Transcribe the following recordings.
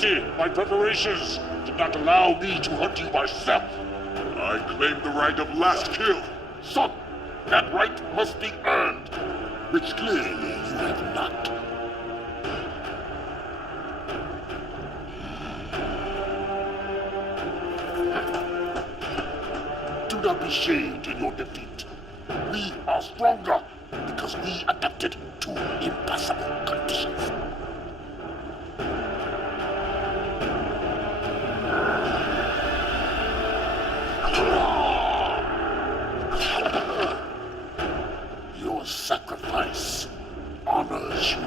city, my preparations did not allow me to hunt you myself. I claim the right of last kill. Son, that right must be earned, which clearly you have not. Do not be shamed in your defeat. We are stronger because we adapted to impossible conditions. Your sacrifice honors you.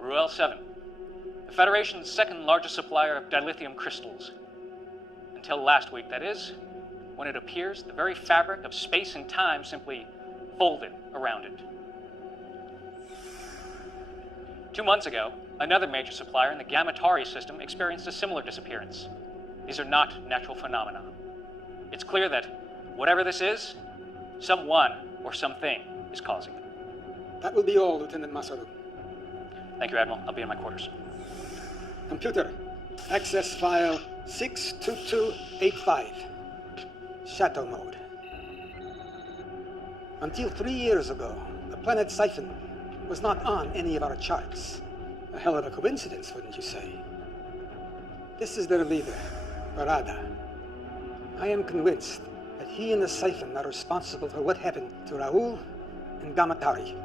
Ruel 7, the Federation's second largest supplier of dilithium crystals. Until last week, that is, when it appears the very fabric of space and time simply folded around it. 2 months ago, another major supplier in the Gamatari system experienced a similar disappearance. These are not natural phenomena. It's clear that whatever this is, someone or something is causing it. That will be all, Lieutenant Masaru. Thank you, Admiral. I'll be in my quarters. Computer, access file 62285. Shadow mode. Until 3 years ago, the planet Siphon was not on any of our charts. A hell of a coincidence, wouldn't you say? This is their leader, Barada. I am convinced that he and the Siphon are responsible for what happened to Raoul and Gamatari.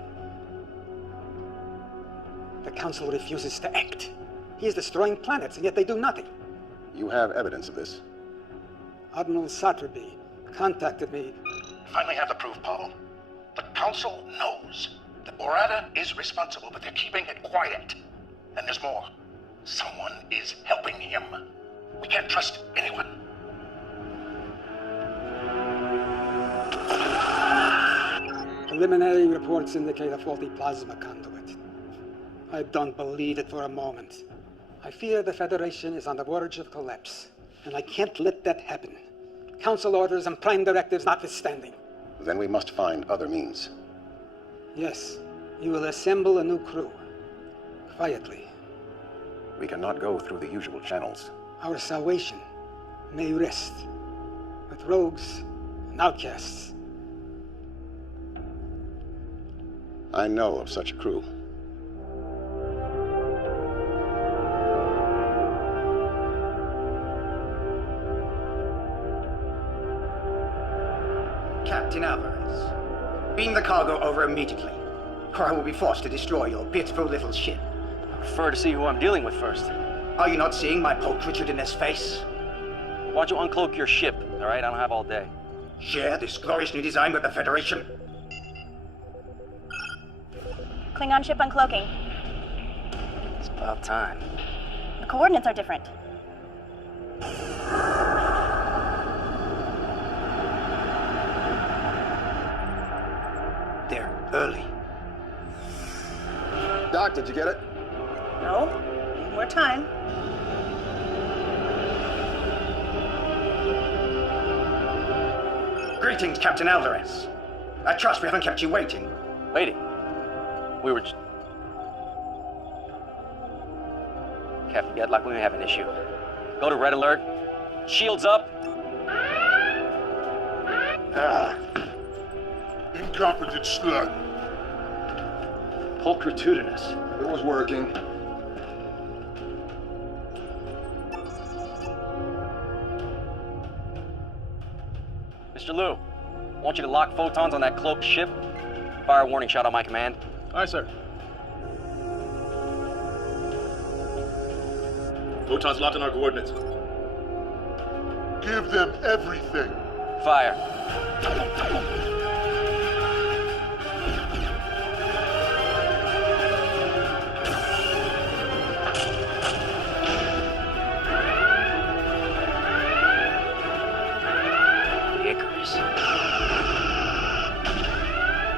The Council refuses to act. He is destroying planets, and yet they do nothing. You have evidence of this? Admiral Satraby contacted me. Finally have the proof, Paul. The Council knows that Borada is responsible, but they're keeping it quiet. And there's more. Someone is helping him. We can't trust anyone. Preliminary reports indicate a faulty plasma conduit. I don't believe it for a moment. I fear the Federation is on the verge of collapse, and I can't let that happen. Council orders and Prime directives notwithstanding. Then we must find other means. Yes, you will assemble a new crew. Quietly. We cannot go through the usual channels. Our salvation may rest with rogues and outcasts. I know of such a crew. Captain Alvarez, beam the cargo over immediately, or I will be forced to destroy your pitiful little ship. I prefer to see who I'm dealing with first. Are you not seeing my pulchritudinous face? Why don't you uncloak your ship, all right? I don't have all day. Share this glorious new design with the Federation? Klingon ship uncloaking. It's about time. The coordinates are different. They're early. Doc, did you get it? No, need more time. Greetings, Captain Alvarez. I trust we haven't kept you waiting. Waiting? We were just... Captain Gedlock, we may have an issue. Go to red alert. Shields up. Incompetent slut. Pulchritudinous. It was working. Mr. Liu, I want you to lock photons on that cloaked ship. Fire a warning shot on my command. Aye, sir. Photons locked on our coordinates. Give them everything. Fire. Icarus.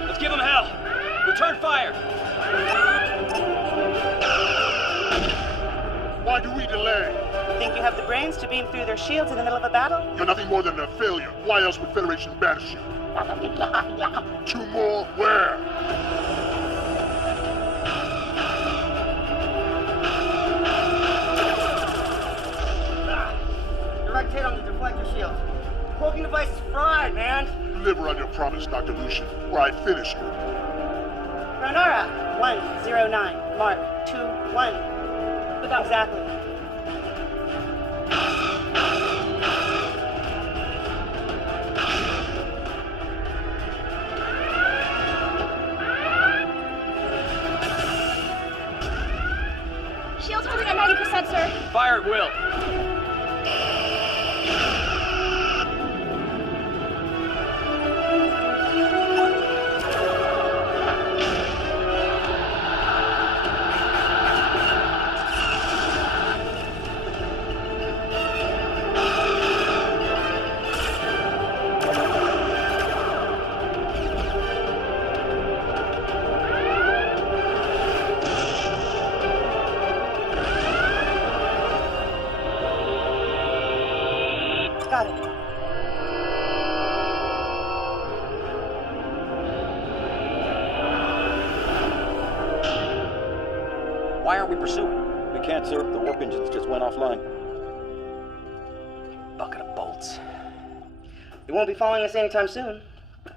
Let's give them hell. Return fire. Why do we delay? Think you have the brains to beam through their shields in the middle of a battle? You're nothing more than a failure. Why else would Federation banish you? 2 more? Where? Direct hit on the deflector shield. Cloaking device is fried, man. Deliver on your promise, Dr. Lucian, or I finish you. Granara, 109. Mark, 2-1. Exactly. Shield's holding at 90%, sir. Fire at will. Got it. Why aren't we pursuing? We can't, sir. The warp engines just went offline. Bucket of bolts. They won't be following us anytime soon.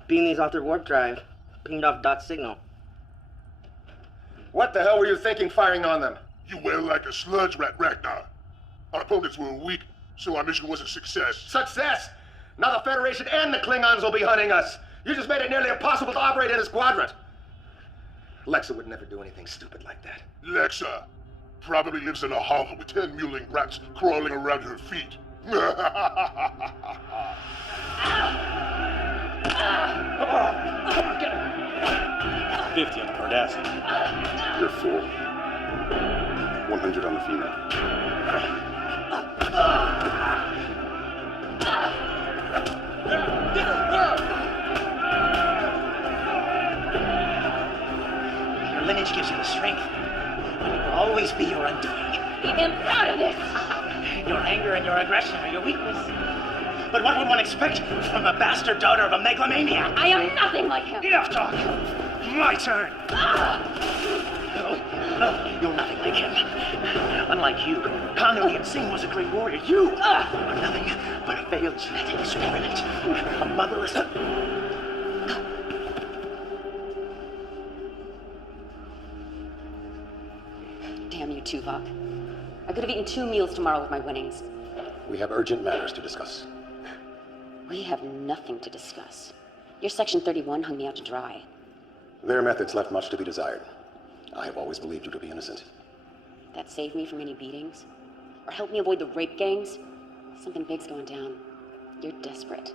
Beam these off their warp drive. Pinged off Dot's signal. What the hell were you thinking firing on them? You wail like a sludge rat, Ragnar. Our opponents were weak, so our mission was a success. Success! Now the Federation and the Klingons will be hunting us. You just made it nearly impossible to operate in a quadrant. Lexa would never do anything stupid like that. Lexa probably lives in a hollow with 10 mewling rats crawling around her feet. 50 on the Cardassian. You're full. 100 on the female. Your lineage gives you the strength. And it will always be your undoing. Keep him out of this! Your anger and your aggression are your weakness. But what would one expect from a bastard daughter of a megalomaniac? I am nothing like him! Enough talk! My turn! No, you're nothing like him. Unlike you, Khan Singh was a great warrior. You are nothing but a failed genetic experiment. A motherless... Damn you, Tuvok. I could have eaten 2 meals tomorrow with my winnings. We have urgent matters to discuss. We have nothing to discuss. Your Section 31 hung me out to dry. Their methods left much to be desired. I have always believed you to be innocent. That saved me from any beatings? Or helped me avoid the rape gangs? Something big's going down. You're desperate.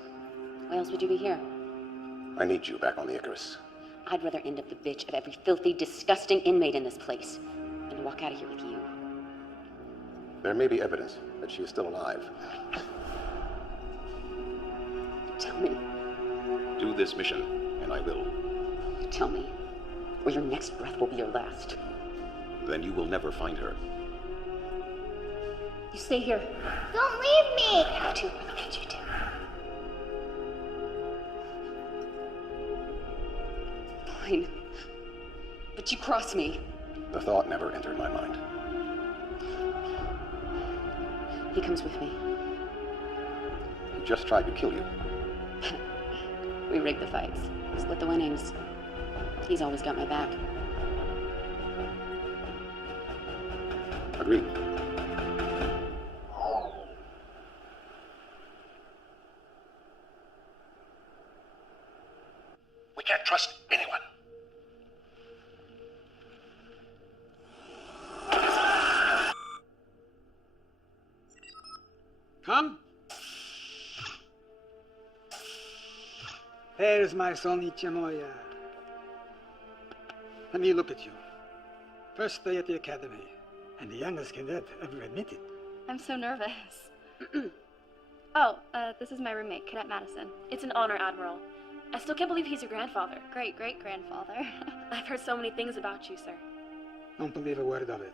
Why else would you be here? I need you back on the Icarus. I'd rather end up the bitch of every filthy, disgusting inmate in this place than walk out of here with you. There may be evidence that she is still alive. Tell me. Do this mission, and I will. Tell me. Or your next breath will be your last. Then you will never find her. You stay here. Don't leave me! I have to. Look at you do. Fine. But you cross me. The thought never entered my mind. He comes with me. He just tried to kill you. We rig the fights. Split the winnings. He's always got my back. Agreed. We can't trust anyone. Come. There's my Sonicha Moya. Let me look at you. First day at the academy, and the youngest cadet ever admitted. I'm so nervous. This is my roommate, Cadet Madison. It's an honor, Admiral. I still can't believe he's your grandfather. Great-great-grandfather. I've heard so many things about you, sir. Don't believe a word of it.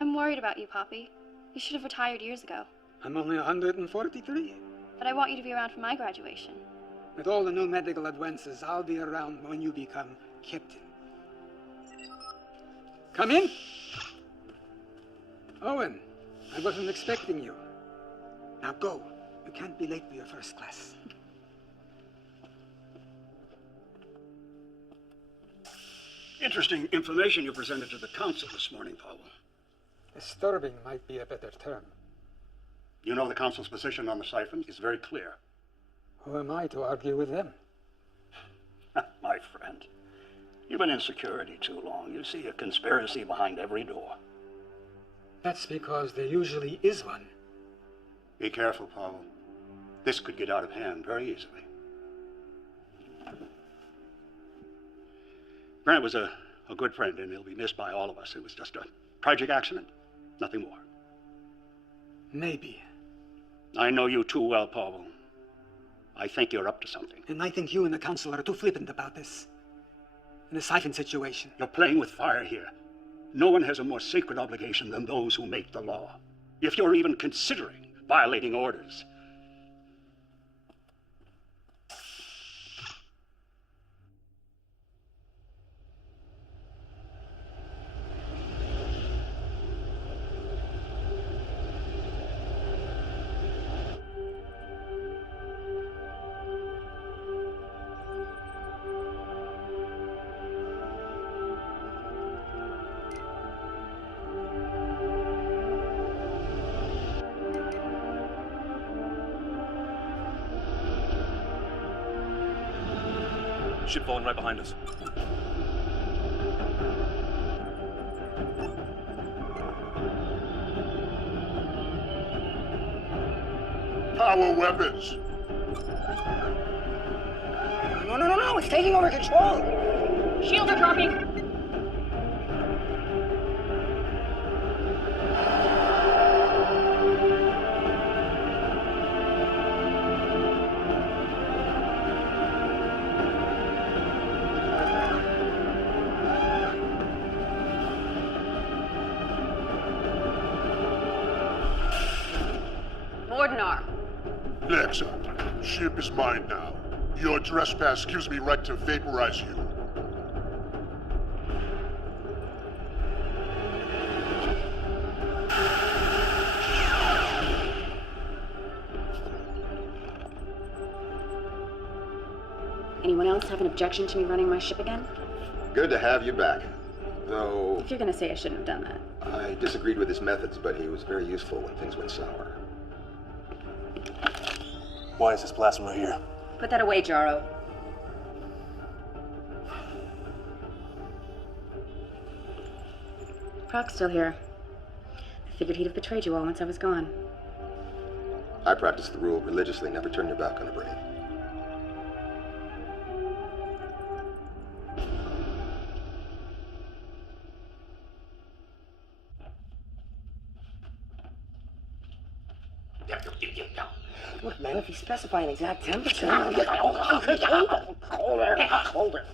I'm worried about you, Poppy. You should have retired years ago. I'm only 143. But I want you to be around for my graduation. With all the new medical advances, I'll be around when you become captain. Come in. Owen, I wasn't expecting you. Now go. You can't be late for your first class. Interesting information you presented to the council this morning, Powell. Disturbing might be a better term. You know the council's position on the siphon is very clear. Who am I to argue with them? My friend, you've been in security too long. You see a conspiracy behind every door. That's because there usually is one. Be careful, Powell. This could get out of hand very easily. Grant was a good friend, and he'll be missed by all of us. It was just a tragic accident, nothing more. Maybe. I know you too well, Powell. I think you're up to something. And I think you and the council are too flippant about this. In a siphon situation. You're playing with fire here. No one has a more sacred obligation than those who make the law. If you're even considering violating orders, ship falling right behind us. Power weapons! No, it's taking over control! Shields are dropping! Lexa, ship is mine now. Your trespass gives me right to vaporize you. Anyone else have an objection to me running my ship again? Good to have you back. Though If you're gonna say I shouldn't have done that. I disagreed with his methods, but he was very useful when things went sour. Why is this plasma here? Put that away, Jaro. Proc's still here. I figured he'd have betrayed you all once I was gone. I practiced the rule religiously, never turn your back on a brave. Look, man, if you specify an exact temperature... Hold it.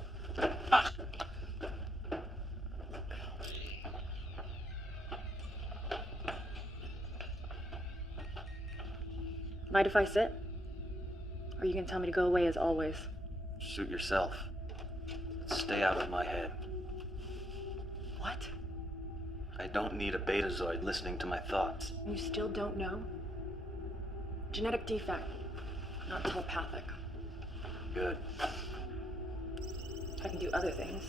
Mind if I sit? Or are you gonna tell me to go away as always? Suit yourself. Stay out of my head. What? I don't need a betazoid listening to my thoughts. You still don't know? Genetic defect, not telepathic. Good. I can do other things.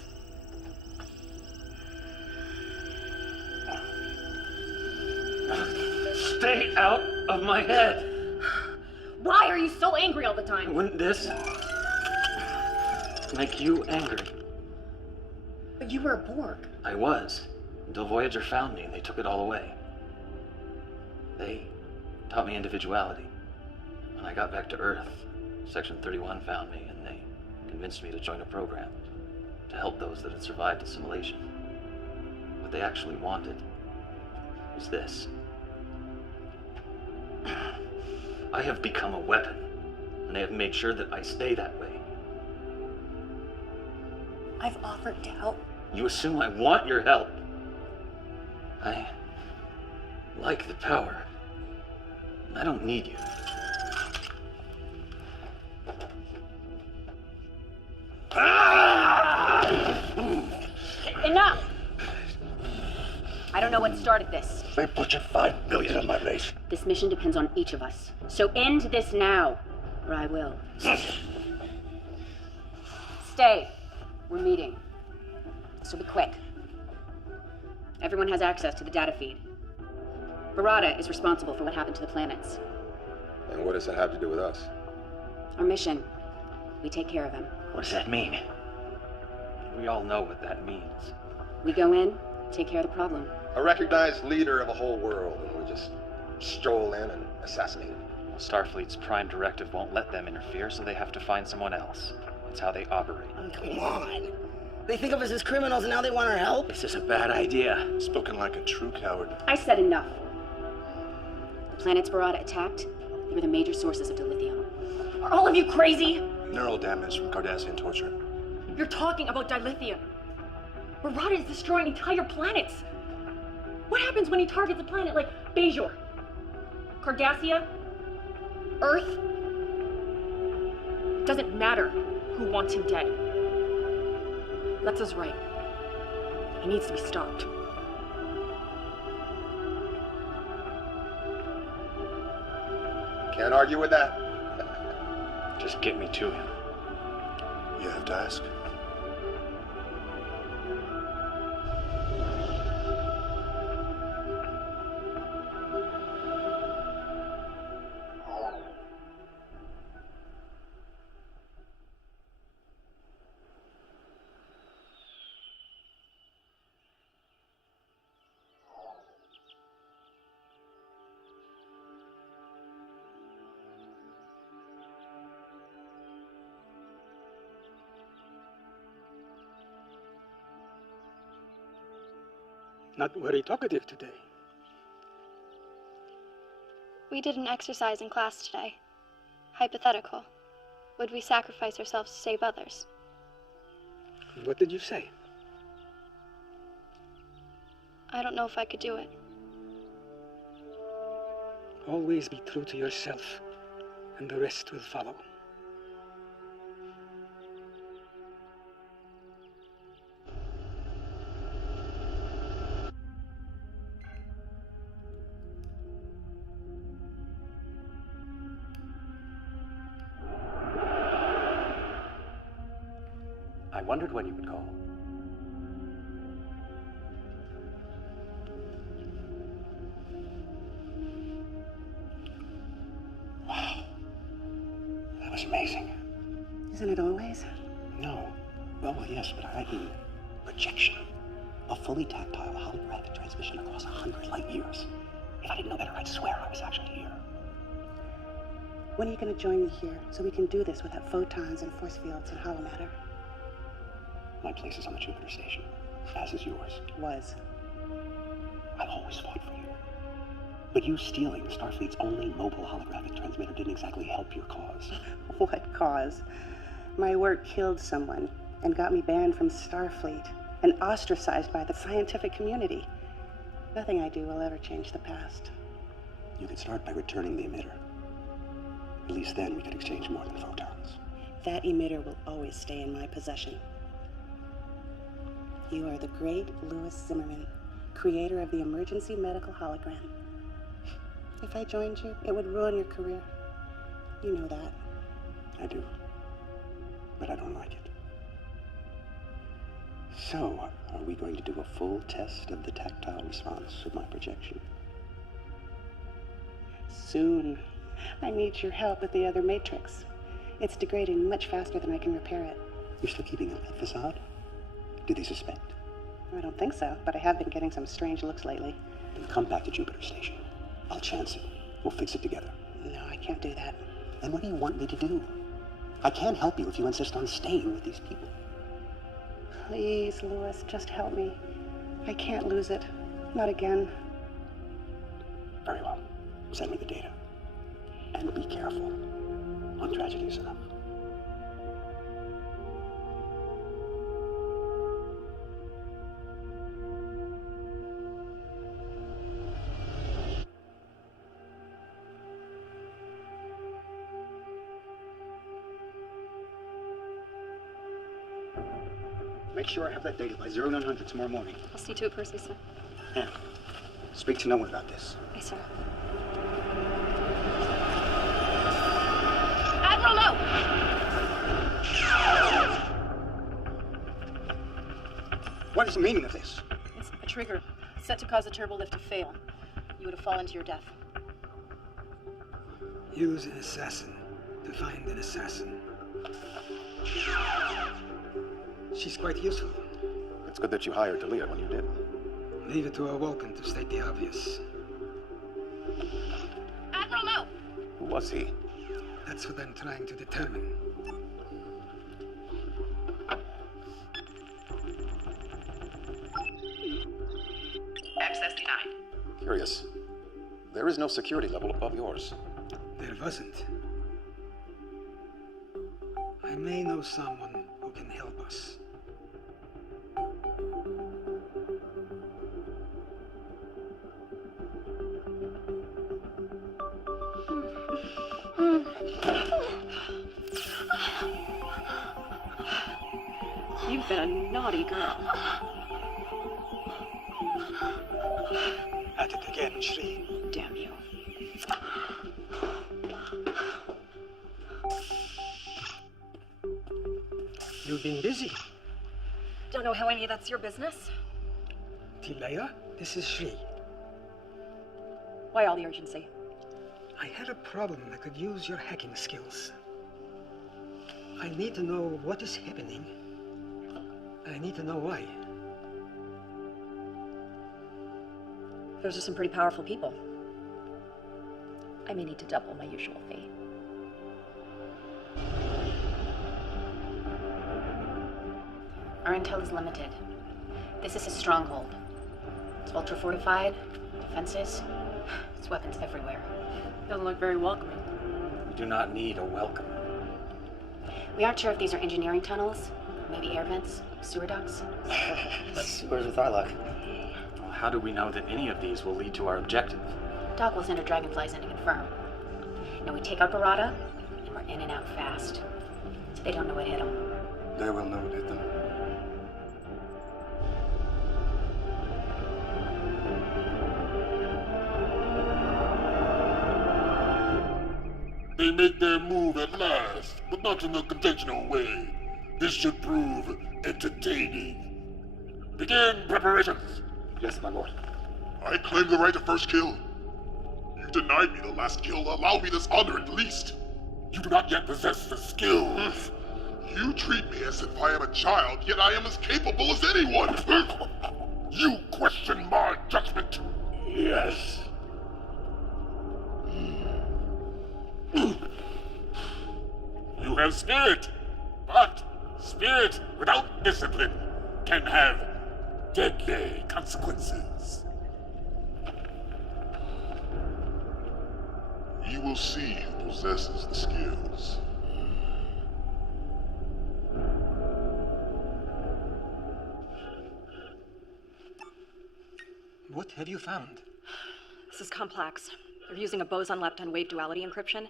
Stay out of my head. Why are you so angry all the time? Wouldn't this make you angry? But you were a Borg. I was, until Voyager found me and they took it all away. They taught me individuality. When I got back to Earth, Section 31 found me and they convinced me to join a program to help those that had survived assimilation. What they actually wanted was this. I have become a weapon, and they have made sure that I stay that way. I've offered to help. You assume I want your help. I like the power. I don't need you. Enough! I don't know what started this. They butchered 5 million of my race. This mission depends on each of us. So end this now, or I will. Stay. We're meeting. This will be quick. Everyone has access to the data feed. Barada is responsible for what happened to the planets. And what does that have to do with us? Our mission. We take care of him. What does that mean? We all know what that means. We go in, take care of the problem. A recognized leader of a whole world, and we just stroll in and assassinate him. Well, Starfleet's prime directive won't let them interfere, so they have to find someone else. That's how they operate. Oh, come on. They think of us as criminals and now they want our help? This is a bad idea. Spoken like a true coward. I said enough. The planets Barada attacked, they were the major sources of dilithium. Are all of you crazy? Neural damage from Cardassian torture. You're talking about dilithium. Barada is destroying entire planets. What happens when he targets a planet like Bajor? Cardassia? Earth? Doesn't matter who wants him dead. Let's right. He needs to be stopped. Can't argue with that. Just get me to him. You have to ask. Not very talkative today. We did an exercise in class today. Hypothetical. Would we sacrifice ourselves to save others? What did you say? I don't know if I could do it. Always be true to yourself, and the rest will follow. I wondered when you would call. Wow. That was amazing. Isn't it always? No. Well, yes, but I mean projection. A fully tactile holographic transmission across 100 light years. If I didn't know better, I'd swear I was actually here. When are you going to join me here so we can do this without photons and force fields and holomatter? My place is on the Jupiter station, as is yours. Was. I've always fought for you. But you stealing Starfleet's only mobile holographic transmitter didn't exactly help your cause. What cause? My work killed someone and got me banned from Starfleet and ostracized by the scientific community. Nothing I do will ever change the past. You could start by returning the emitter. At least then we could exchange more than photons. That emitter will always stay in my possession. You are the great Louis Zimmerman, creator of the emergency medical hologram. If I joined you, it would ruin your career. You know that. I do. But I don't like it. So, are we going to do a full test of the tactile response of my projection? Soon. I need your help with the other matrix. It's degrading much faster than I can repair it. You're still keeping up that facade? Do they suspect? I don't think so, but I have been getting some strange looks lately. Then come back to Jupiter Station. I'll chance it. We'll fix it together. No, I can't do that. Then what do you want me to do? I can't help you if you insist on staying with these people. Please, Louis, just help me. I can't lose it. Not again. Very well. Send me the data. And be careful. One tragedy is enough. Make sure I have that data by 0900 tomorrow morning. I'll see to it, Percy, sir. And speak to no one about this. Yes, sir. Admiral Lowe! What is the meaning of this? It's a trigger set to cause the turbo lift to fail. You would have fallen to your death. Use an assassin to find an assassin. She's quite useful. It's good that you hired Talia when you did. Leave it to a Vulcan to state the obvious. Admiral Lowe! Who was he? That's what I'm trying to determine. Access denied. Curious. There is no security level above yours. There wasn't. I may know someone who can help us. You've been a naughty girl. At it again, Shri. Damn you. You've been busy. Don't know how any of that's your business. Tilea, this is Shri. Why all the urgency? I had a problem that could use your hacking skills. I need to know what is happening. I need to know why. Those are some pretty powerful people. I may need to double my usual fee. Our intel is limited. This is a stronghold. It's ultra-fortified, defenses, it's weapons everywhere. Doesn't look very welcoming. We do not need a welcome. We aren't sure if these are engineering tunnels, maybe air vents, sewer ducts. Where's with our luck? How do we know that any of these will lead to our objective? Doc will send her dragonflies in to confirm. Now we take out Barada, and we're in and out fast. So they don't know what hit them. They will know what hit them. They make their move at last, but not in a conventional way. This should prove entertaining. Begin preparations. Yes, my lord. I claim the right of first kill. You denied me the last kill. Allow me this honor at least. You do not yet possess the skills. You treat me as if I am a child, yet I am as capable as anyone. You question my judgment. Yes. You have spirit, but spirit without discipline can have deadly consequences. You will see who possesses the skills. What have you found? This is complex. They're using a boson lepton wave duality encryption.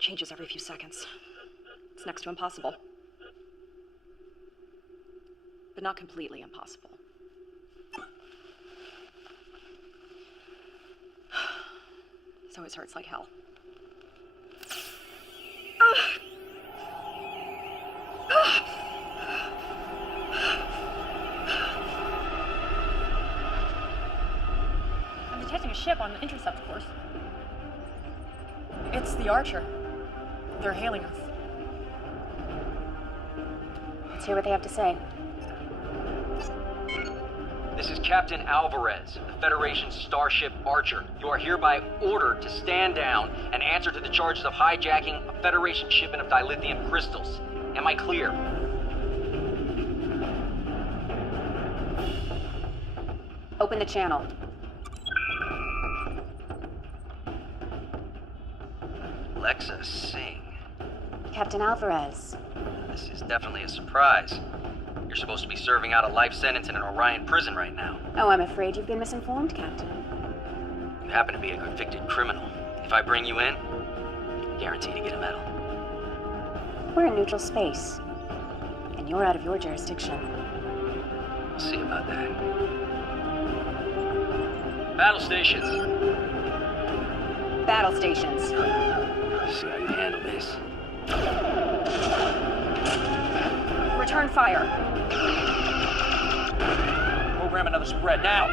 Changes every few seconds. It's next to impossible. But not completely impossible. This always hurts like hell. I'm detecting a ship on the intercept course. the Archer. They're hailing us. Let's hear what they have to say. This is Captain Alvarez, the Federation's starship Archer. You are hereby ordered to stand down and answer to the charges of hijacking a Federation shipment of dilithium crystals. Am I clear? Open the channel. Alexa Singh. Captain Alvarez. This is definitely a surprise. You're supposed to be serving out a life sentence in an Orion prison right now. Oh, I'm afraid you've been misinformed, Captain. You happen to be a convicted criminal. If I bring you in, guarantee to get a medal. We're in neutral space, and you're out of your jurisdiction. We'll see about that. Battle stations. Battle stations. See how you handle this. Return fire. Program another spread now.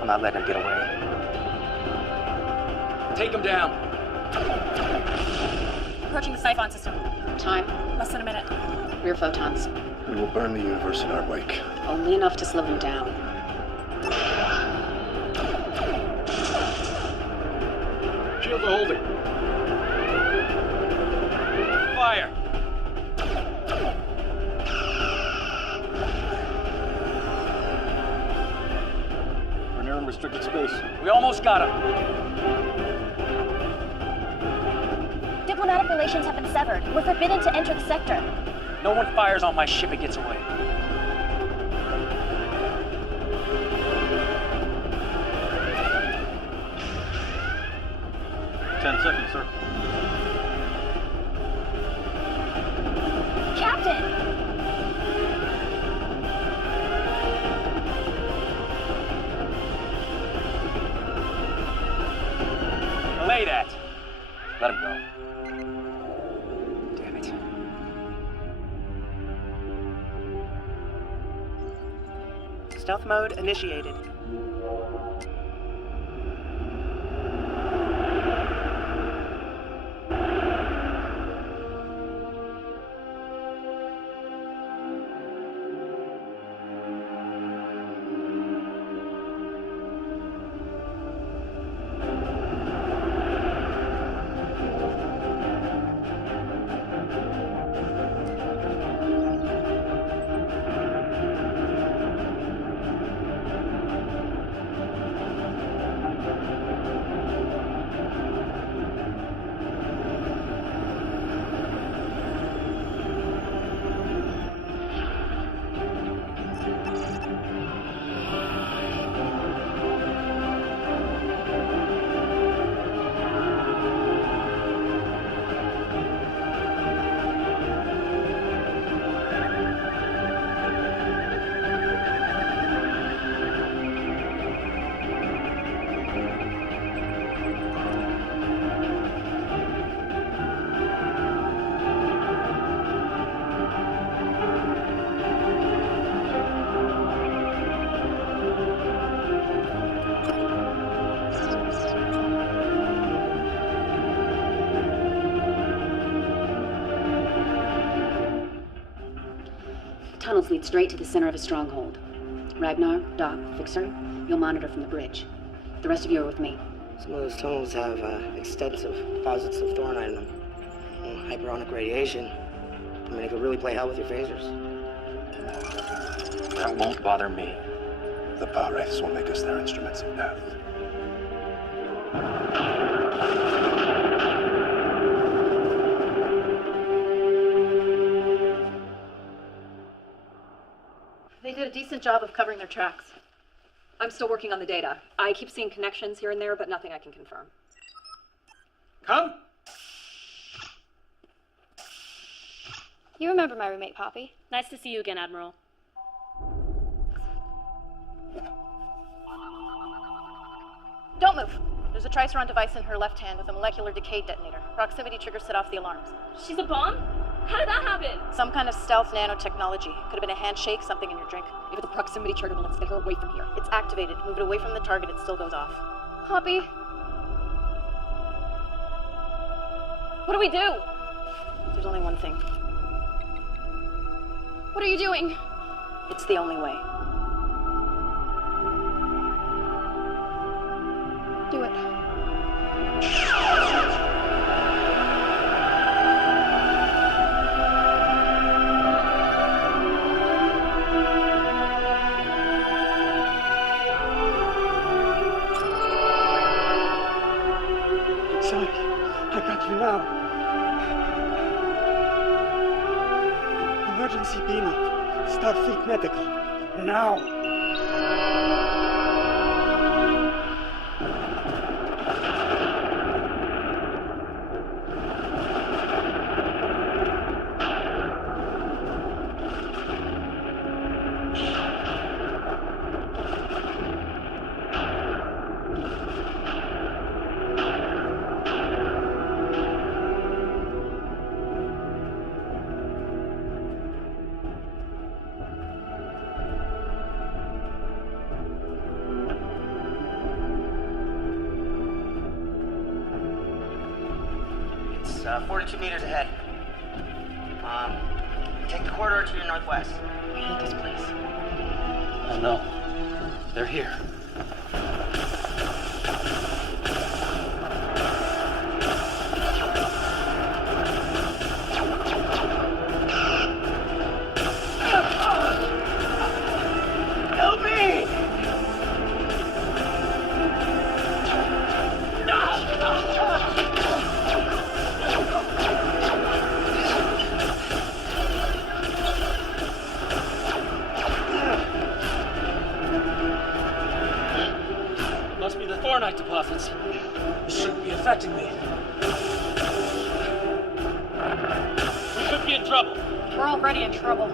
I'm not letting him get away. Take him down. Approaching the siphon system. Time? Less than a minute. Rear photons. We will burn the universe in our wake. Only enough to slow them down. Shields are holding. Fire. We're near unrestricted space. We almost got him. Diplomatic relations have been severed. We're forbidden to enter the sector. No one fires on my ship, it gets away. Seconds, sir. Captain! Delay that. Let him go. Damn it. Stealth mode initiated. Tunnels lead straight to the center of a stronghold. Ragnar, Doc, Fixer, you'll monitor from the bridge. The rest of you are with me. Some of those tunnels have extensive deposits of thornite in them. Hyperonic radiation. I mean, it could really play hell with your phasers. That won't bother me. The power wraiths will make us their instruments of death. They did a decent job of covering their tracks. I'm still working on the data. I keep seeing connections here and there, but nothing I can confirm. Come. You remember my roommate, Poppy. Nice to see you again, Admiral. Don't move. There's a Triceron device in her left hand with a molecular decay detonator. Proximity trigger set off the alarms. She's a bomb? How did that happen? Some kind of stealth nanotechnology. Could have been a handshake, something in your drink. Maybe the proximity trigger. Let's get her away from here. It's activated. Move it away from the target. It still goes off. Poppy. What do we do? There's only one thing. What are you doing? It's the only way. Do it. SCI, I got you now. Emergency beam up. Starfleet Medical. Now! It's 42 meters ahead. Take the corridor to your northwest. I hate this place. Oh no. They're here. Help me! Must be the thornite deposits. This shouldn't be affecting me. We could be in trouble. We're already in trouble.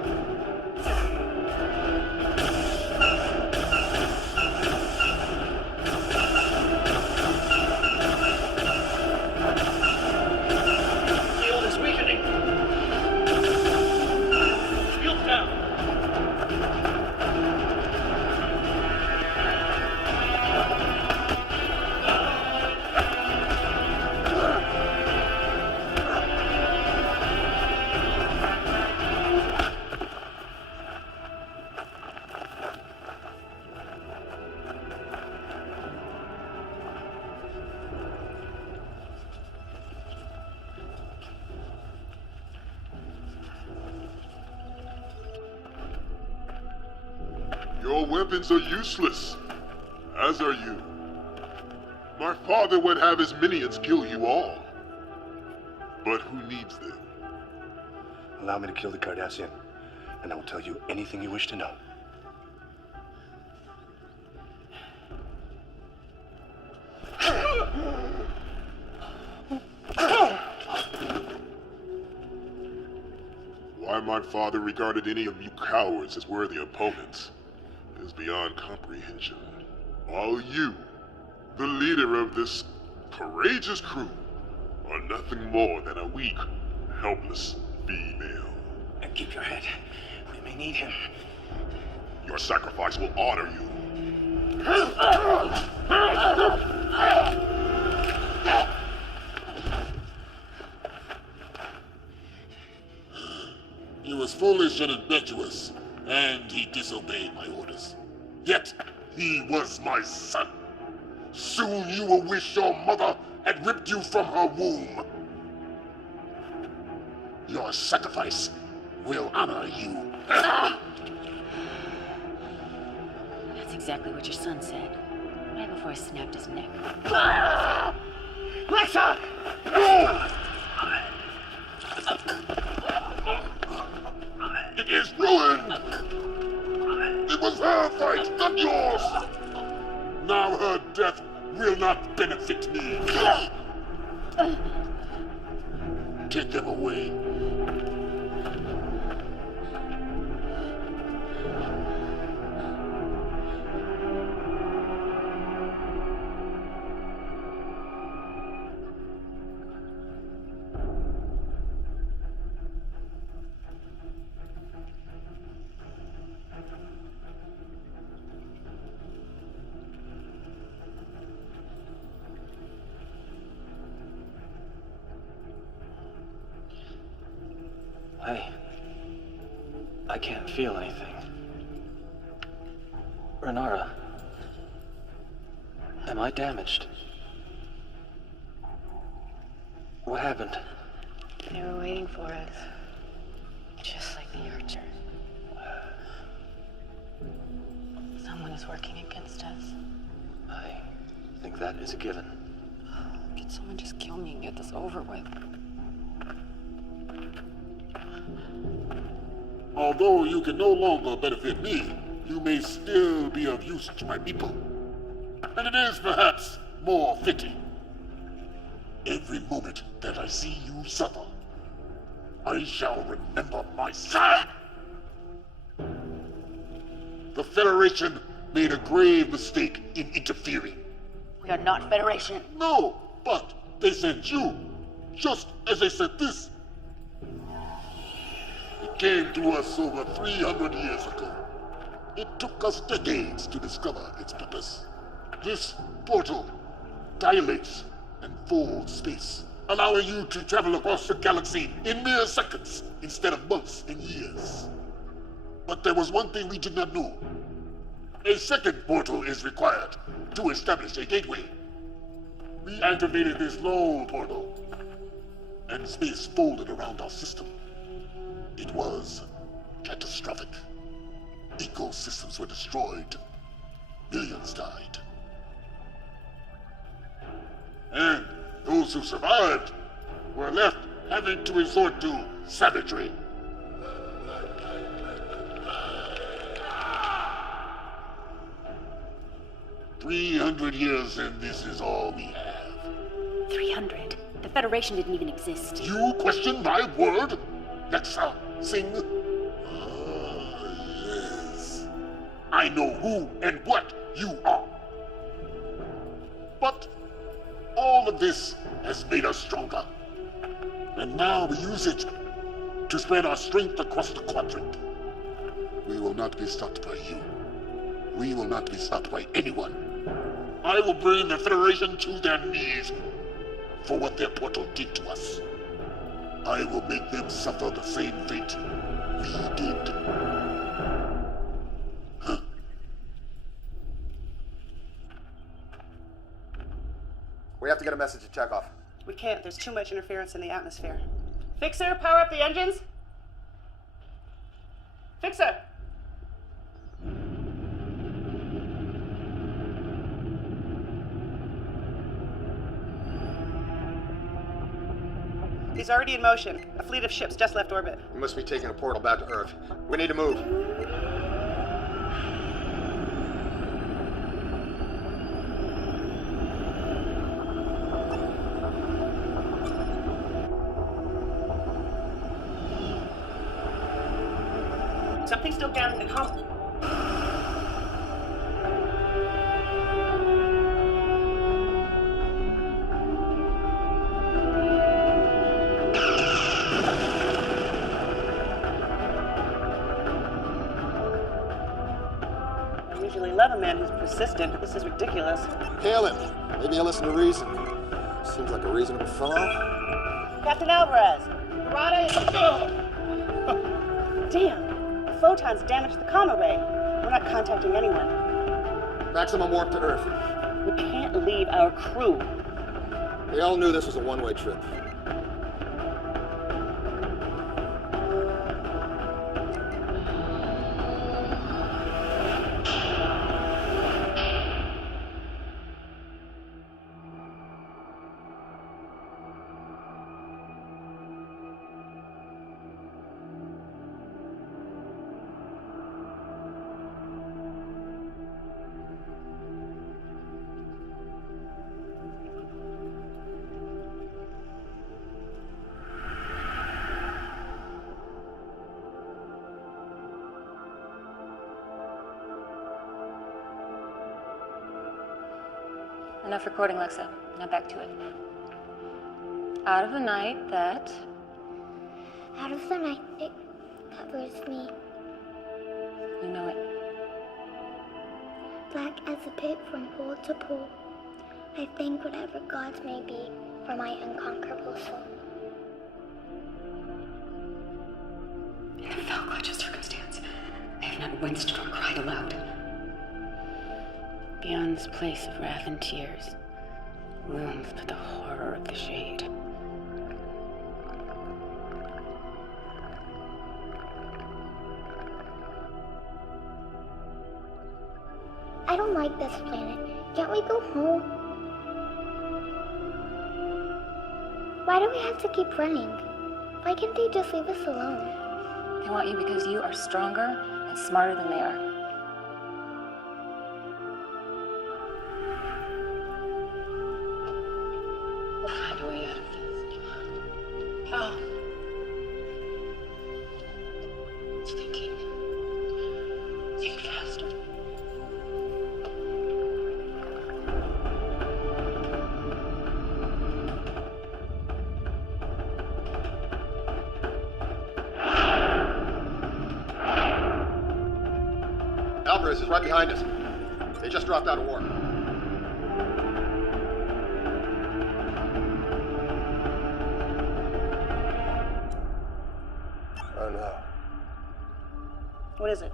Field is weakening. Field down. Your weapons are useless, as are you. My father would have his minions kill you all. But who needs them? Allow me to kill the Cardassian, and I will tell you anything you wish to know. Why my father regarded any of you cowards as worthy opponents is beyond comprehension. While you, the leader of this courageous crew, are nothing more than a weak, helpless female. And keep your head. We may need him. Your sacrifice will honor you. He was foolish and impetuous, and he disobeyed my orders. Yet, he was my son. Soon you will wish your mother had ripped you from her womb. Your sacrifice will honor you. That's exactly what your son said. Right before I snapped his neck. Lexa! It is ruined! It was her fight, not yours! Now her death will not benefit me. Take them away. I can't feel anything. Renara, am I damaged? What happened? They were waiting for us. Just like the Archer. Someone is working against us. I think that is a given. Could someone just kill me and get this over with? Although you can no longer benefit me, you may still be of use to my people. And it is perhaps more fitting. Every moment that I see you suffer, I shall remember my son! The Federation made a grave mistake in interfering. We are not Federation. No, but they sent you, just as they sent this. It came to us over 300 years ago. It took us decades to discover its purpose. This portal dilates and folds space, allowing you to travel across the galaxy in mere seconds instead of months and years. But there was one thing we did not know. A second portal is required to establish a gateway. We activated this lone portal, and space folded around our system. It was catastrophic. Ecosystems were destroyed. Millions died. And those who survived were left having to resort to savagery. "300 years and this is all we have." 300? The Federation didn't even exist. You question my word? Nexa, Singh? Yes. I know who and what you are. But all of this has made us stronger. And now we use it to spread our strength across the quadrant. We will not be stopped by you. We will not be stopped by anyone. I will bring the Federation to their knees for what their portal did to us. I will make them suffer the same fate we did. Huh. We have to get a message to Chekhov. We can't. There's too much interference in the atmosphere. Fixer, power up the engines. Fixer! He's already in motion. A fleet of ships just left orbit. We must be taking a portal back to Earth. We need to move. Something's still down in the column. I usually love a man who's persistent. This is ridiculous. Hail him. Maybe he'll listen to reason. Seems like a reasonable fellow. Captain Alvarez! Barada is... Damn! The photons damaged the comm array. We're not contacting anyone. Maximum warp to Earth. We can't leave our crew. They all knew this was a one-way trip. Enough recording, Lexa. Now back to it. Out of the night that... Out of the night it covers me. You know it. Black as a pit from pole to pole. I thank whatever gods may be for my unconquerable soul. cannot whence to cried aloud. Beyond this place of wrath and tears, looms but the horror of the shade. I don't like this planet. Can't we go home? Why do we have to keep running? Why can't they just leave us alone? They want you because you are stronger and smarter than they are. We'll find a way out of this. How? It's thinking. Think faster. Alvarez is right behind us. They just dropped out of war. Oh no. What is it?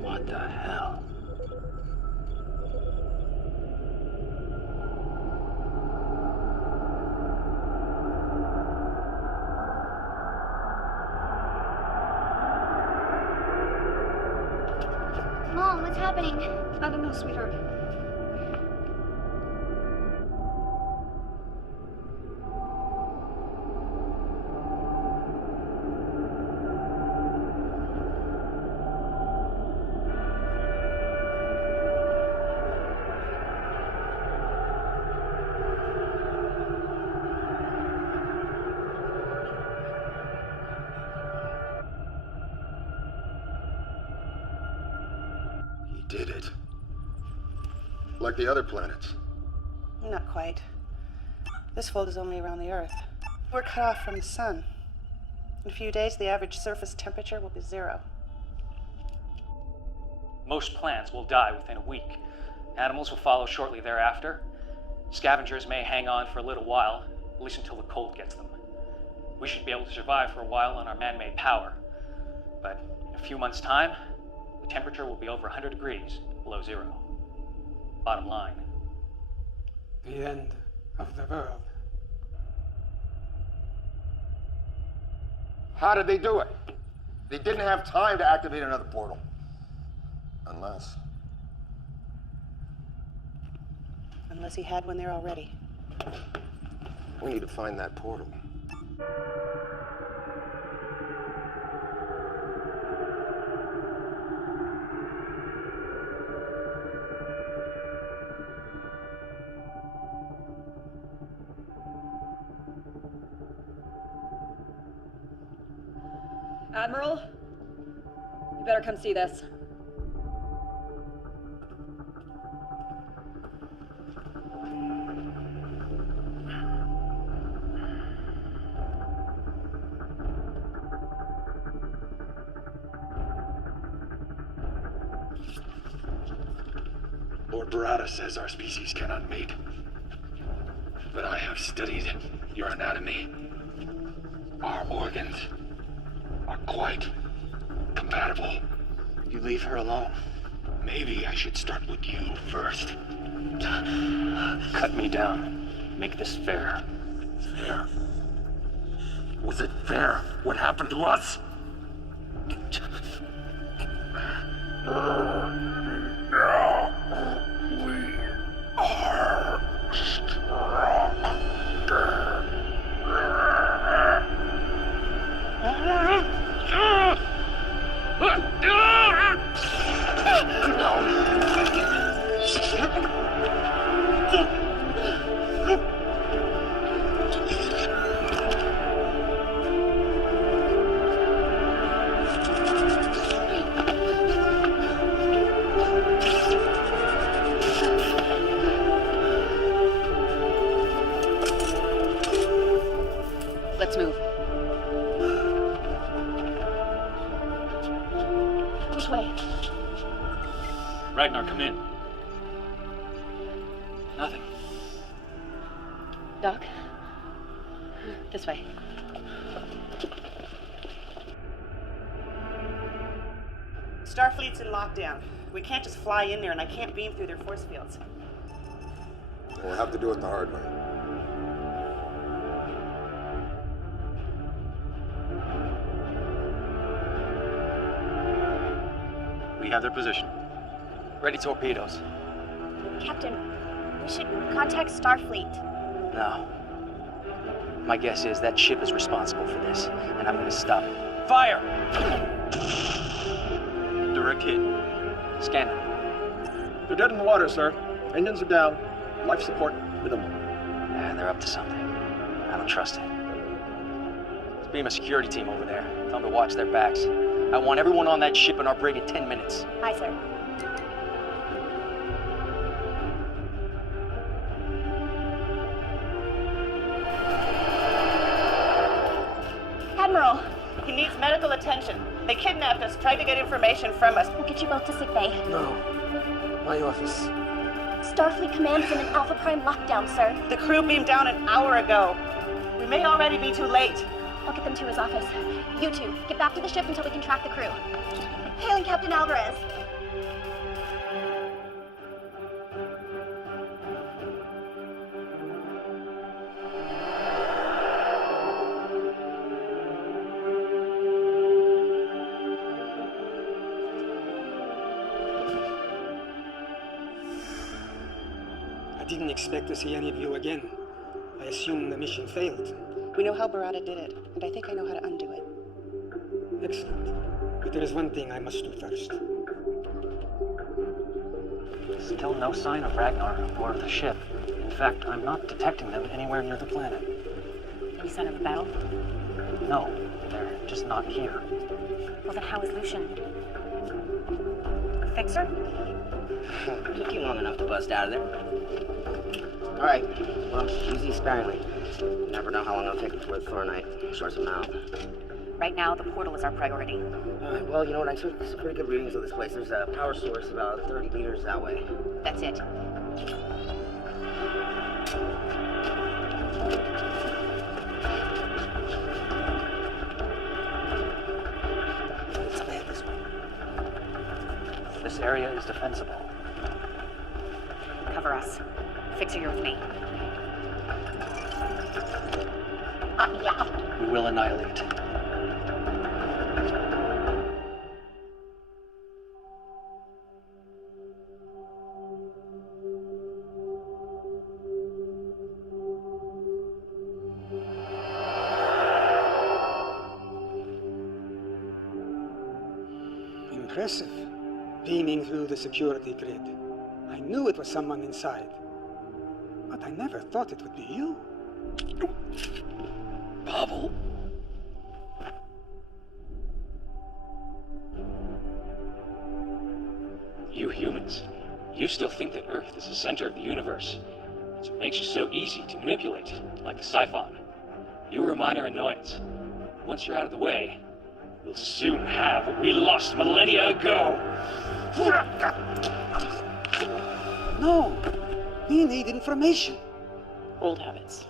What the hell? Mom, what's happening? I don't know, sweetheart. He did it. Like the other planets. Not quite. This fold is only around the Earth. We're cut off from the sun. In a few days, the average surface temperature will be 0. Most plants will die within a week. Animals will follow shortly thereafter. Scavengers may hang on for a little while, at least until the cold gets them. We should be able to survive for a while on our man-made power. But in a few months' time, the temperature will be over 100 degrees below 0. Bottom line. The end of the world. How did they do it? They didn't have time to activate another portal. Unless Unless he had one there already. We need to find that portal. Admiral, you better come see this. Lord Barada says our species cannot mate. But I have studied your anatomy. Our organs are quite compatible. You leave her alone. Maybe I should start with you first. Cut me down. Make this fair. Fair? Was it fair what happened to us? Ragnar, come in. Nothing. Doc? This way. Starfleet's in lockdown. We can't just fly in there, and I can't beam through their force fields. We'll have to do it the hard way. We have their position. Ready torpedoes. Captain, we should contact Starfleet. No. My guess is that ship is responsible for this, and I'm gonna stop it. Fire! Direct hit. Scan it. They're dead in the water, sir. Engines are down. Life support minimal. They're up to something. I don't trust it. Let's beam a security team over there. Tell them to watch their backs. I want everyone on that ship in our brig in 10 minutes. Aye, sir. Admiral! He needs medical attention. They kidnapped us, tried to get information from us. We'll get you both to sick bay. No. My office. Starfleet Command is in an Alpha Prime lockdown, sir. The crew beamed down an hour ago. We may already be too late. I'll get them to his office. You two, get back to the ship until we can track the crew. Hailing Captain Alvarez. I didn't expect to see any of you again. I assumed the mission failed. We know how Barada did it, and I think I know how to undo it. Excellent. But there is one thing I must do first. Still no sign of Ragnar or the ship. In fact, I'm not detecting them anywhere near the planet. Any sign of a battle? No, they're just not here. Well, then how is Lucian? Fixer? Took you long enough to bust out of there. All right, well, easy sparingly. You never know how long it'll take to deploy Thornite. Source them out. Right now, the portal is our priority. Well, you know what? I took some pretty good readings of this place. There's a power source about 30 meters that way. That's it. This area is defensible. Cover us. Fixer, you're with me. We will annihilate. Impressive. Beaming through the security grid. I knew it was someone inside. But I never thought it would be you. Pavel? You humans, you still think that Earth is the center of the universe. It's what makes you so easy to manipulate, like the Siphon. You were a minor annoyance. Once you're out of the way, we'll soon have what we lost millennia ago. No! We need information. Old habits.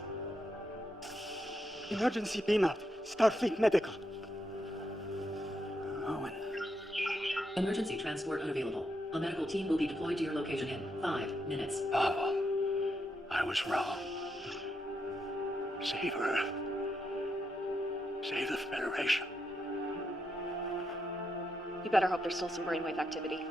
Emergency beam out. Starfleet Medical. Owen. Emergency transport unavailable. A medical team will be deployed to your location in 5 minutes. Pavel, I was wrong. Save Earth. Save the Federation. You better hope there's still some brainwave activity.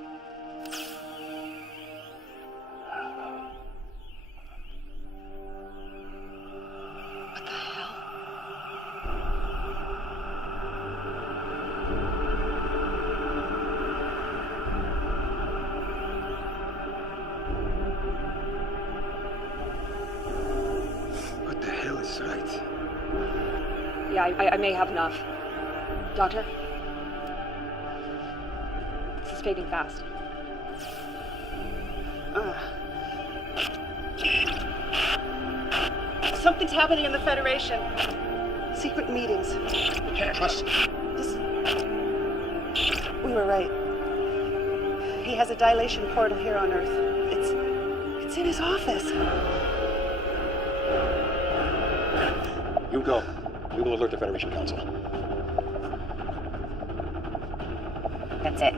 What the hell? What the hell is right? Yeah, I may have enough. Doctor? This is fading fast. Something's happening in the Federation. Secret meetings. We can't trust. We were right. He has a dilation portal here on Earth. It's in his office. You go. We will alert the Federation Council. That's it.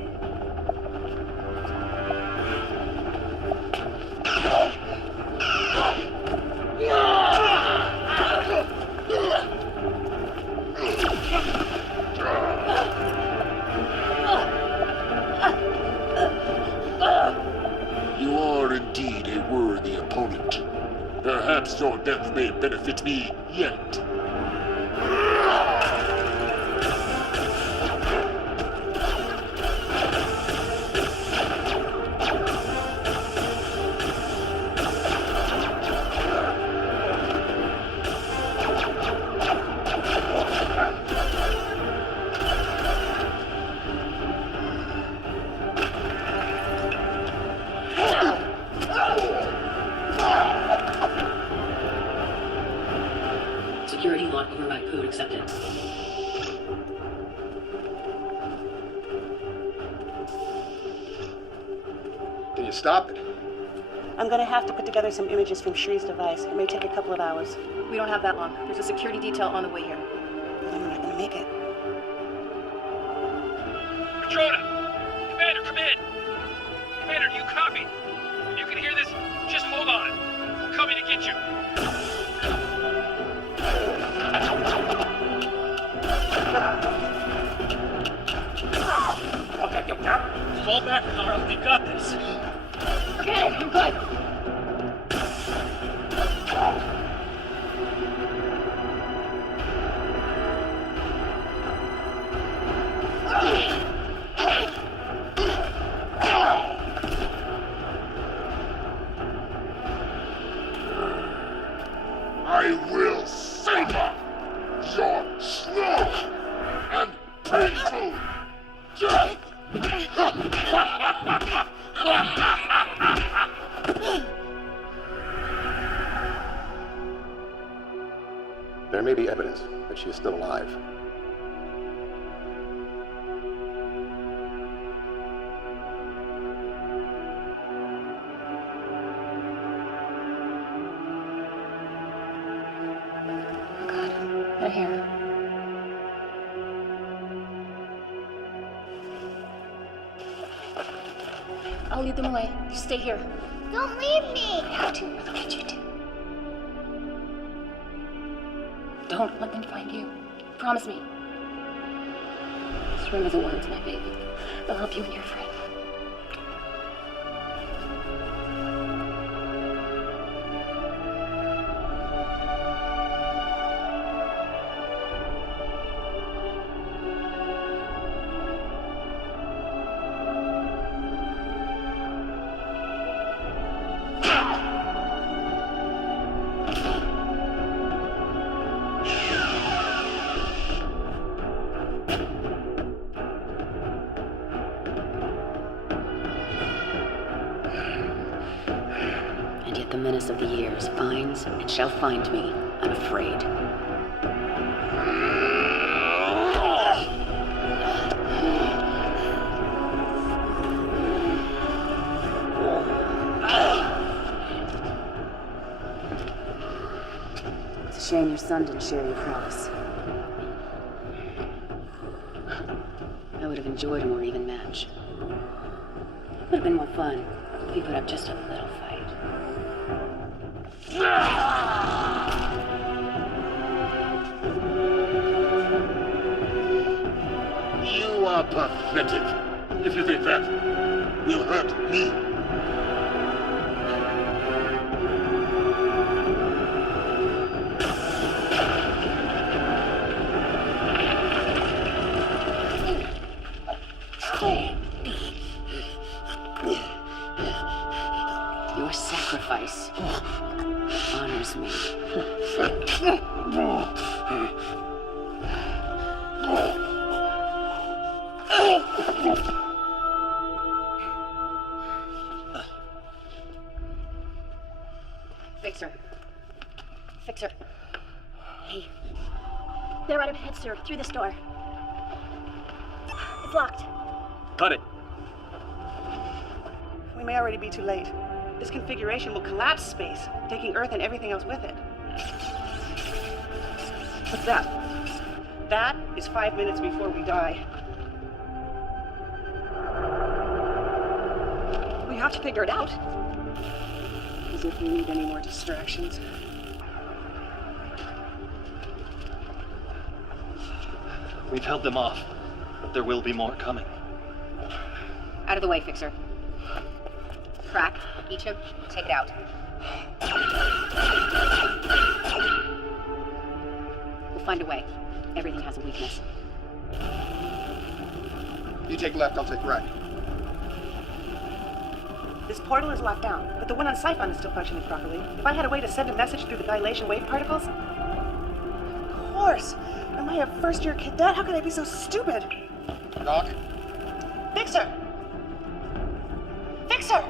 You are indeed a worthy opponent. Perhaps your death may benefit me yet. Security lock override code accepted. Can you stop it? I'm gonna have to put together some images from Shree's device. It may take a couple of hours. We don't have that long. There's a security detail on the way here. Then we're not gonna make it. Patrona! Commander, come in! Commander, do you copy? If you can hear this, just hold on. We're coming to get you. Okay, fall back, Carl. We got this. Okay, I'm good. I will savor your slow and painful death! There may be evidence that she is still alive. Oh God, her hair. I'll lead them away. You stay here. Don't leave me! I have to. Look at you two. Don't let them find you. Promise me. Just remember the words, my baby. They'll help you and your friend. And yet the menace of the years finds and shall find me unafraid. It's a shame your son didn't share your promise. I would have enjoyed a more even match. Would have been more fun if you put up just a little fight. You are pathetic if you think that will hurt me. Your sacrifice honors me. Fixer. Fixer. Hey. They're right ahead, sir. Through this door. It's locked. Cut it. may already be too late. This configuration will collapse space, taking Earth and everything else with it. What's that? That is 5 minutes before we die. We have to figure it out. As if we need any more distractions. We've held them off, but there will be more coming. Out of the way, Fixer. Crack, Ichib, take it out. We'll find a way. Everything has a weakness. You take left, I'll take right. This portal is locked down, but the one on Siphon is still functioning properly. If I had a way to send a message through the dilation wave particles... Of course! Am I a first-year cadet? How could I be so stupid? Doc? Fixer! Fixer!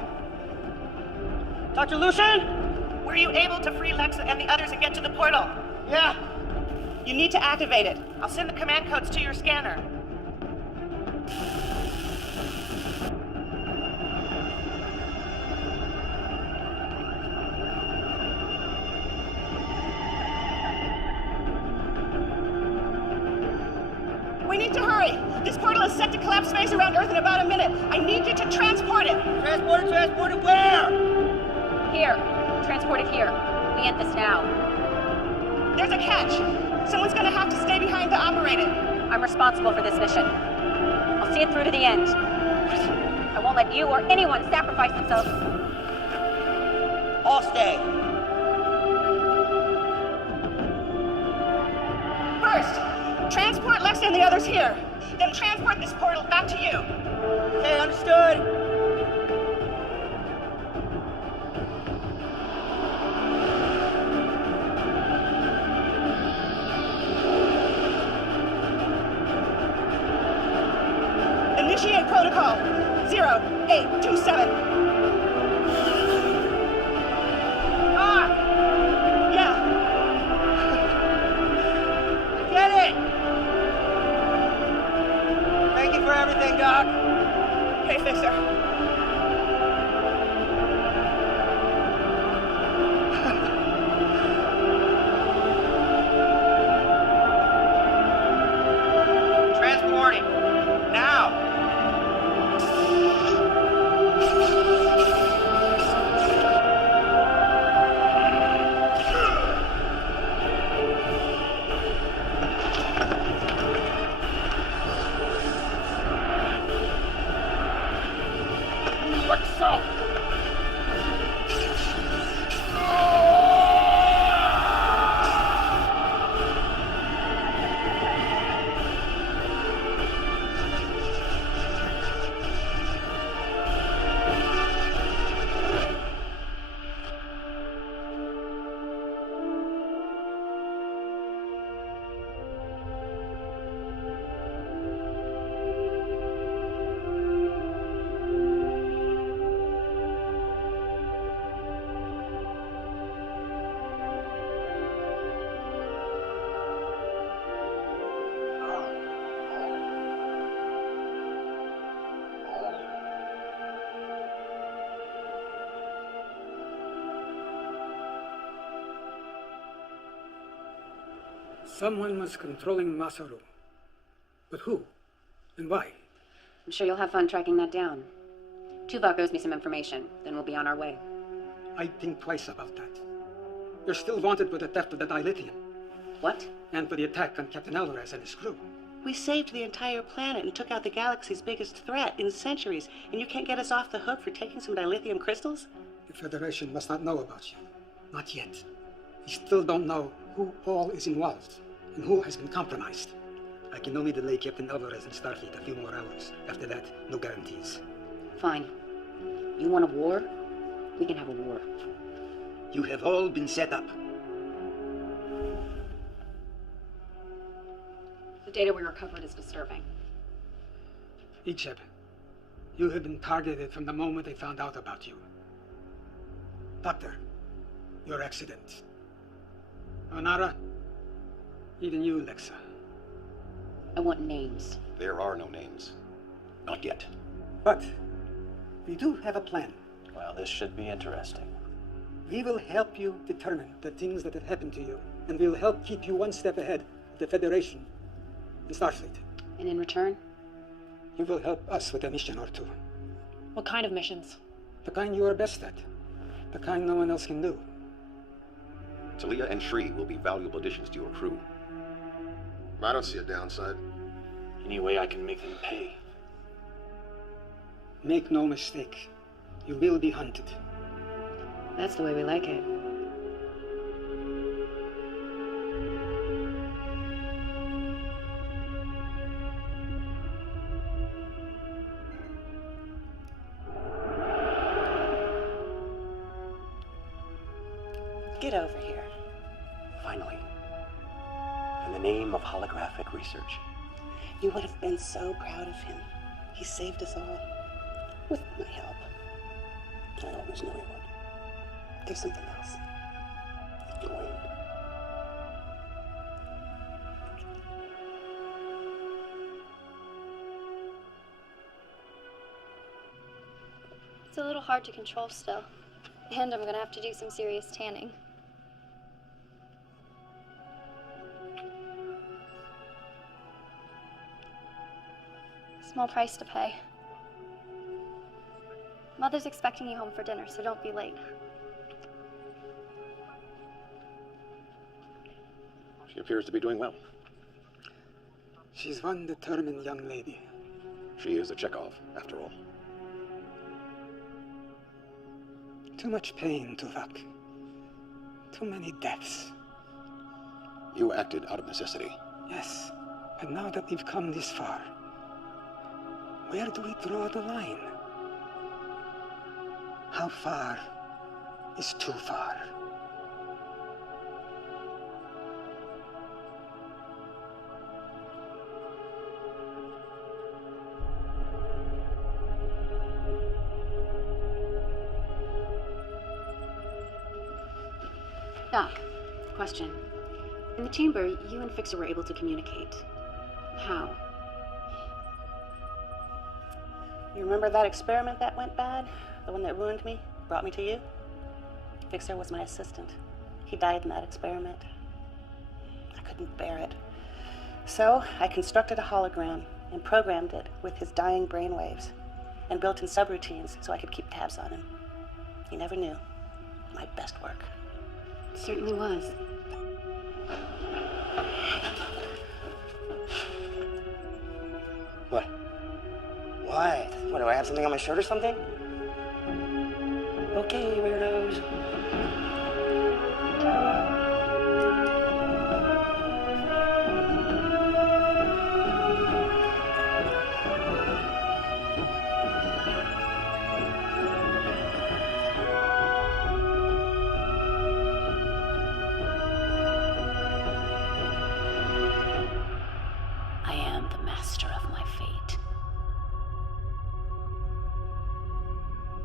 Dr. Lucian? Were you able to free Lexa and the others and get to the portal? Yeah. You need to activate it. I'll send the command codes to your scanner. We need to hurry. This portal is set to collapse space around Earth in about a minute. I need you to transport it. Transport it where? Here. Transport it here. We end this now. There's a catch. Someone's gonna have to stay behind to operate it. I'm responsible for this mission. I'll see it through to the end. I won't let you or anyone sacrifice themselves. I'll stay. First, transport Lexa and the others here. Then transport this portal back to you. Okay, understood. Initiate protocol 0827. Yeah. Get it! Thank you for everything, Doc. Hey, Fixer. Transporting. Now! Someone was controlling Masaru. But who? And why? I'm sure you'll have fun tracking that down. Tuvok owes me some information, then we'll be on our way. I'd think twice about that. You're still wanted for the theft of the dilithium. What? And for the attack on Captain Alvarez and his crew. We saved the entire planet and took out the galaxy's biggest threat in centuries, and you can't get us off the hook for taking some dilithium crystals? The Federation must not know about you. Not yet. We still don't know who all is involved and who has been compromised. I can only delay Captain Alvarez and Starfleet a few more hours. After that, no guarantees. Fine. You want a war? We can have a war. You have all been set up. The data we recovered is disturbing. Icheb, you have been targeted from the moment they found out about you. Doctor, your accident. Onara, even you, Lexa. I want names. There are no names. Not yet. But we do have a plan. Well, this should be interesting. We will help you determine the things that have happened to you, and we'll help keep you one step ahead of the Federation and Starfleet. And in return? You will help us with a mission or two. What kind of missions? The kind you are best at. The kind no one else can do. Talia and Shri will be valuable additions to your crew. I don't see a downside. Any way I can make them pay. Make no mistake. You will be hunted. That's the way we like it. Get over here. Finally. In the name of holographic research. You would have been so proud of him. He saved us all. With my help. I always knew he would. There's something else. You can wait. It's a little hard to control still. And I'm gonna have to do some serious tanning. Small price to pay. Mother's expecting you home for dinner, so don't be late. She appears to be doing well. She's one determined young lady. She is a Chekhov, after all. Too much pain, Tuvok. Too many deaths. You acted out of necessity. Yes, but now that we've come this far, where do we draw the line? How far is too far? Doc, question. In the chamber, you and Fixer were able to communicate. How? You remember that experiment that went bad? The one that ruined me? Brought me to you? Fixer was my assistant. He died in that experiment. I couldn't bear it. So I constructed a hologram and programmed it with his dying brainwaves and built in subroutines so I could keep tabs on him. He never knew. My best work. It certainly was. What? What, do I have something on my shirt or something? Okay, weirdos. I am the master of my fate.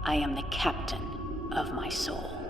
I am the captain of my soul.